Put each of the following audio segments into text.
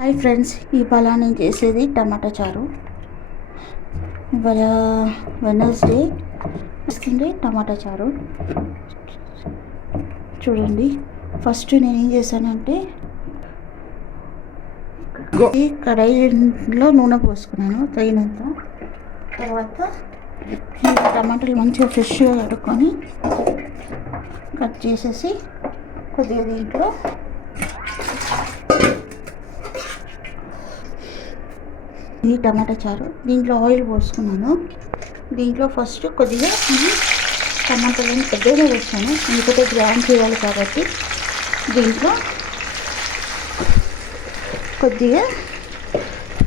Hi friends, ఇవాళ నేను చేసేది టమాటా చారు. ఇవాళ వెనస్డే వస్తుంది టమాటా చారు. చూడండి, ఫస్ట్ నేను ఏం చేశానంటే ఈ కడాయిలో నూనె పోసుకున్నాను తగినంత. తర్వాత టమాటాలు మంచిగా ఫ్రెష్గా కడుక్కొని కట్ చేసేసి కొద్దిగా దీంట్లో ఈ టమాటా చారు దీంట్లో ఆయిల్ పోసుకున్నాను. దీంట్లో ఫస్ట్ కొద్దిగా టమాటాలను పెద్దగా వేసాను, ఎందుకంటే గ్రైండ్ చేయాలి కాబట్టి. దీంట్లో కొద్దిగా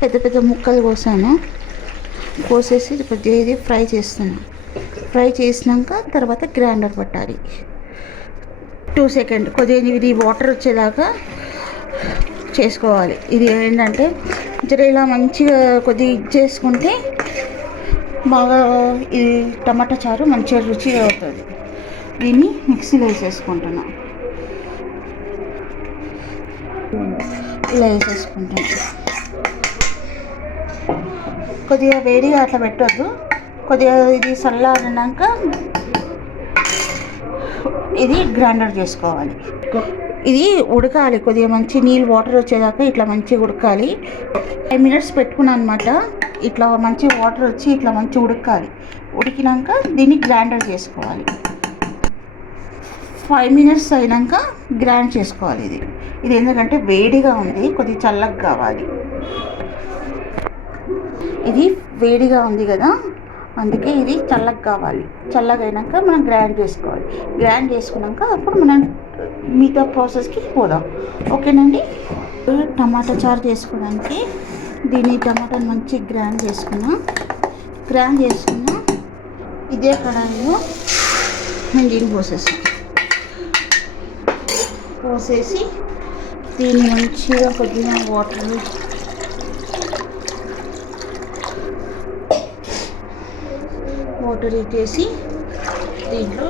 పెద్ద పెద్ద ముక్కలు కోసేసి కొద్దిగా ఇది ఫ్రై చేస్తున్నాను. ఫ్రై చేసినాక తర్వాత గ్రైండర్ పట్టాలి. 2 సెకండ్ కొద్దిగా ఇది వాటర్ వచ్చేదాకా చేసుకోవాలి. ఇది ఏంటంటే జర ఇలా మంచిగా కొద్దిగా చేసుకుంటే బాగా ఈ టమాటా చారు మంచిగా రుచిగా అవుతుంది. దీన్ని మిక్సీలో వేసేసుకుంటున్నా. ఇలా వేసేసుకుంటాను. కొద్దిగా వేడిగా అట్లా పెట్టొద్దు. కొద్దిగా ఇది చల్లారినాక ఇది గ్రైండర్ చేసుకోవాలి. ఇది ఉడకాలి, కొద్దిగా మంచి నీళ్ళు వాటర్ వచ్చేదాకా ఇట్లా మంచిగా ఉడకాలి. 5 మినిట్స్ పెట్టుకున్నాను అనమాట. ఇట్లా మంచి వాటర్ వచ్చి ఇట్లా మంచి ఉడకాలి. ఉడికినాక దీన్ని గ్రైండర్ చేసుకోవాలి. 5 మినిట్స్ అయినాక గ్రైండ్ చేసుకోవాలి. ఇది ఎందుకంటే వేడిగా ఉంది, కొద్దిగా చల్లగా కావాలి. ఇది వేడిగా ఉంది కదా, అందుకే ఇది చల్లగా కావాలి. చల్లగా అయినాక మనం గ్రైండ్ చేసుకోవాలి. గ్రైండ్ చేసుకున్నాక అప్పుడు మనం మిగతా ప్రాసెస్కి పోదాం. ఓకేనండి. టమాటా చారు చేసుకోవడానికి దీన్ని టమాటాని మంచి గ్రైండ్ చేసుకున్నా. ఇదే కడాయిలో నేను దీన్ని పోసేసి దీన్ని మంచిగా కొద్దిగా వాటర్ ఇచ్చేసి దీంట్లో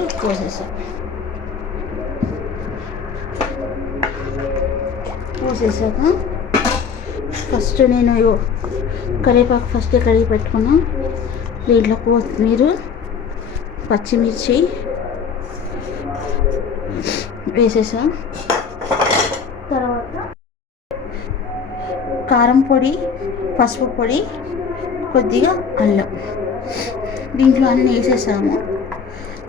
పోసేసాక ఫస్ట్ నేను కరివేపాకు ఫస్ట్ కడిగి పెట్టుకున్నా. దీంట్లో కొత్తిమీర, పచ్చిమిర్చి వేసేసా. తర్వాత కారం పొడి, పసుపు పొడి, కొద్దిగా అల్లం దీంట్లో అన్నీ వేసేసాము.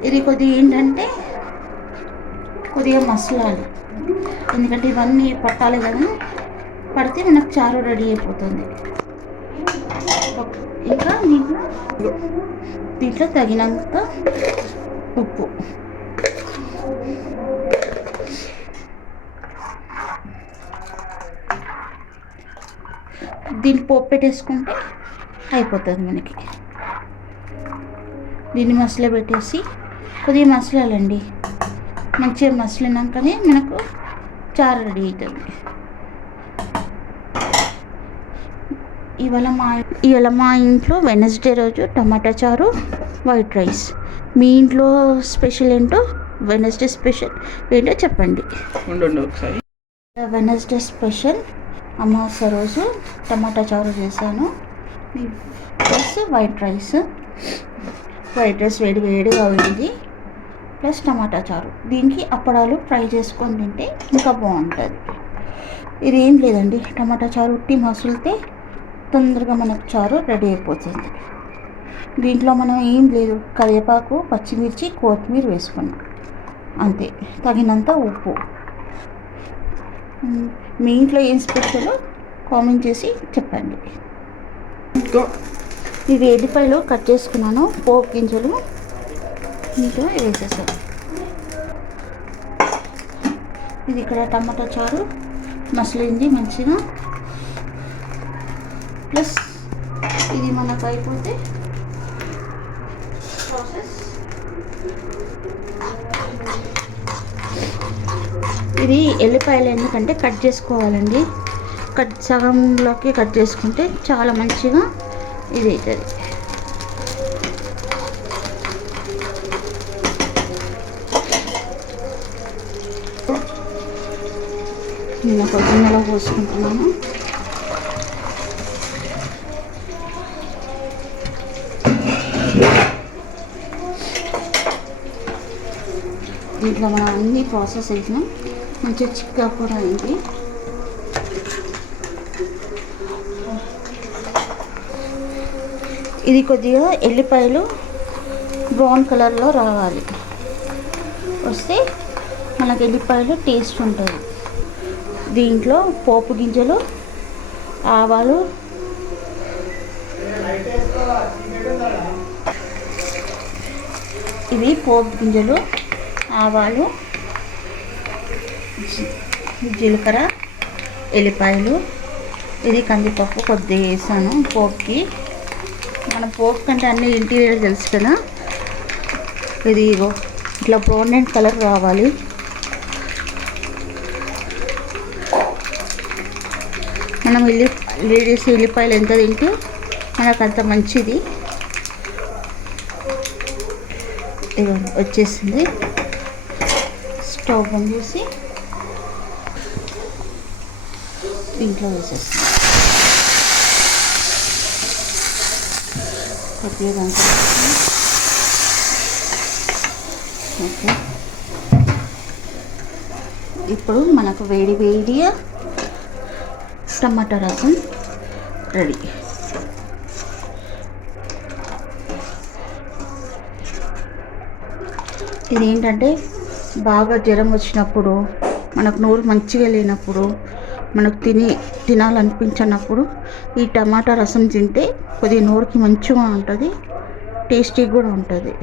ఇది కొద్దిగా ఏంటంటే కొద్దిగా మసలాలి, ఎందుకంటే ఇవన్నీ పట్టాలి కదా. పడితే మనకు చారు రెడీ అయిపోతుంది. ఇంకా దీంట్లో తగినంత ఉప్పు, దీన్ని పోపు పెట్టేసుకుంటే అయిపోతుంది మనకి. దీన్ని మసాలా పెట్టేసి కొద్దిగా మసలాలండి. మంచిగా మసలినాకనే మనకు చారు రెడీ అవుతుంది. ఇవాళ మా ఇంట్లో వెనస్డే రోజు టమాటా చారు, వైట్ రైస్. మీ ఇంట్లో స్పెషల్ ఏంటో, వెనస్డే స్పెషల్ ఏంటో చెప్పండి. వెనస్డే స్పెషల్ అమావాస్య రోజు టమాటా చారు చేశాను, ప్లస్ వైట్ రైస్ వేడిగా అయింది, ప్లస్ టమాటా చారు. దీనికి అప్పడాలు ఫ్రై చేసుకొని తింటే ఇంకా బాగుంటుంది. ఇది ఏం లేదండి, టమాటా చారు ఉట్టి మసులితే తొందరగా మనకు చారు రెడీ అయిపోతుంది. దీంట్లో మనం ఏం లేదు, కరివేపాకు, పచ్చిమిర్చి, కొత్తిమీర వేసుకున్నాం అంతే. తగినంత ఉప్పు. మీ ఇంట్లో ఏం స్పెషల్ కామెంట్ చేసి చెప్పండి. ఇవి ఎల్లిపాయలు కట్ చేసుకున్నాను, పోపు గింజలు ఇంట్లో వేసేసాను. ఇది ఇక్కడ టమాటా చారు మసలింది మంచిగా. ప్లస్ ఇది మనకు అయిపోతే ప్రాసెస్. ఇది ఎల్లిపాయలు ఎందుకంటే కట్ చేసుకోవాలండి. సగంలోకి కట్ చేసుకుంటే చాలా మంచిగా ఇది అవుతుంది. నేను ఒక గిన్నెలో పోసుకుంటున్నాను. దీంట్లో మనం అన్ని ప్రాసెస్ వేసినాం, మంచిగా చిక్కగా కూడా అయింది. ఇది కొద్దిగా ఎల్లిపాయలు బ్రౌన్ కలర్లో రావాలి, వస్తే మనకు ఎల్లిపాయలు టేస్ట్ ఉంటుంది. దీంట్లో పోపు గింజలు, ఆవాలు, ఇవి పోపు గింజలు, ఆవాలు, జీలకర్ర, ఎల్లిపాయలు, ఇది కందిపప్పు కొద్దిగా వేసాను పోపుకి. మన పోపు కంటే అన్ని ఇంటీరియర్ తెలుసు కదా. ఇది ఇట్లా బ్రౌన్ అండ్ కలర్ రావాలి. మనం లేడీస్ ఎల్లిపాయలు ఎంత తింటే మనకు అంత మంచిది. వచ్చేసింది. స్టవ్ బంద్ చేసి దీంట్లో వేసేస్తాం. కొద్దిగా ఓకే. ఇప్పుడు మనకు వేడి వేడిగా టమాటా రసం రెడీ. ఇదేంటంటే బాగా జ్వరం వచ్చినప్పుడు, మనకు నోరు మంచిగా లేనప్పుడు, మనకు తినాలనిపించినప్పుడు ఈ టమాటా రసం తింటే కొద్దిగా నోరుకి మంచిగా ఉంటుంది, టేస్టీ కూడా ఉంటుంది.